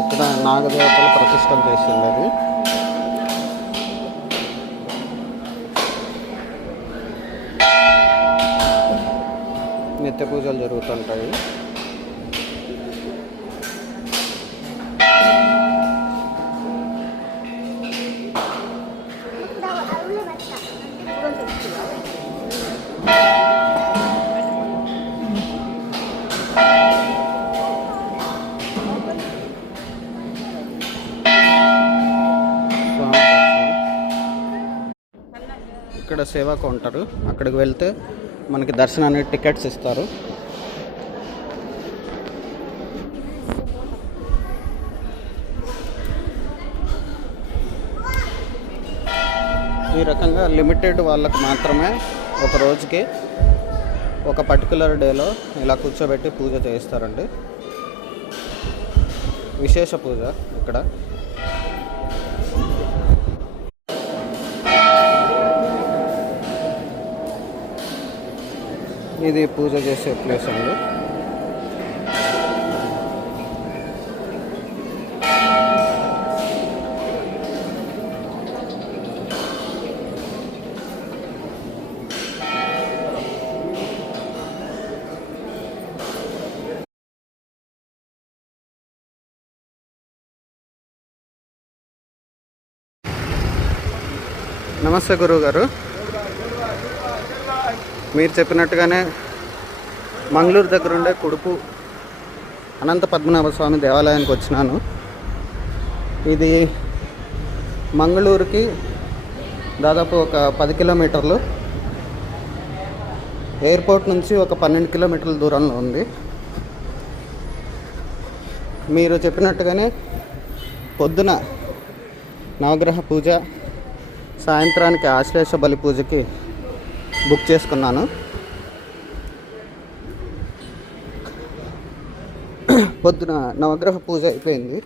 ఇక్కడ నాగదేవతలు ప్రతిష్టం చేసింది అది నిత్య పూజలు జరుగుతుంటాయి. ఇక్కడ సేవా కౌంటరు అక్కడికి వెళ్తే మనకి దర్శనానికి టికెట్స్ ఇస్తారు. ఈ రకంగా లిమిటెడ్ వాళ్ళకు మాత్రమే ఒక రోజుకి ఒక పర్టికులర్ డేలో ఇలా కూర్చోబెట్టి పూజ చేయిస్తారండి. విశేష పూజ ఇక్కడ. ఇది పూజ చేసే ప్లేస్ అండి. నమస్తే గురువు గారు మీరు చెప్పినట్టుగానే మంగళూరు దగ్గర ఉండే కుడుపు అనంత పద్మనాభ స్వామి దేవాలయానికి వచ్చినాను. ఇది మంగళూరుకి దాదాపు ఒక పది కిలోమీటర్లు. ఎయిర్పోర్ట్ నుంచి ఒక పన్నెండు కిలోమీటర్ల దూరంలో ఉంది. మీరు చెప్పినట్టుగానే పొద్దున నవగ్రహ పూజ సాయంత్రానికి ఆశ్లేష బలి పూజకి బుక్ చేసుకున్నాను. పొద్దున నవగ్రహ పూజ అయిపోయింది.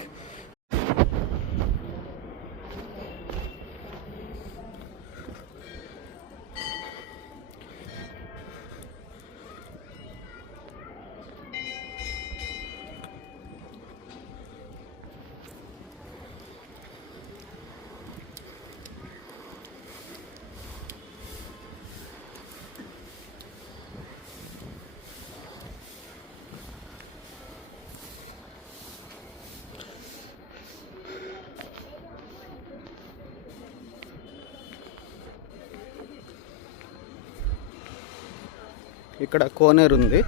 ఇక్కడ కోనేరు ఉంది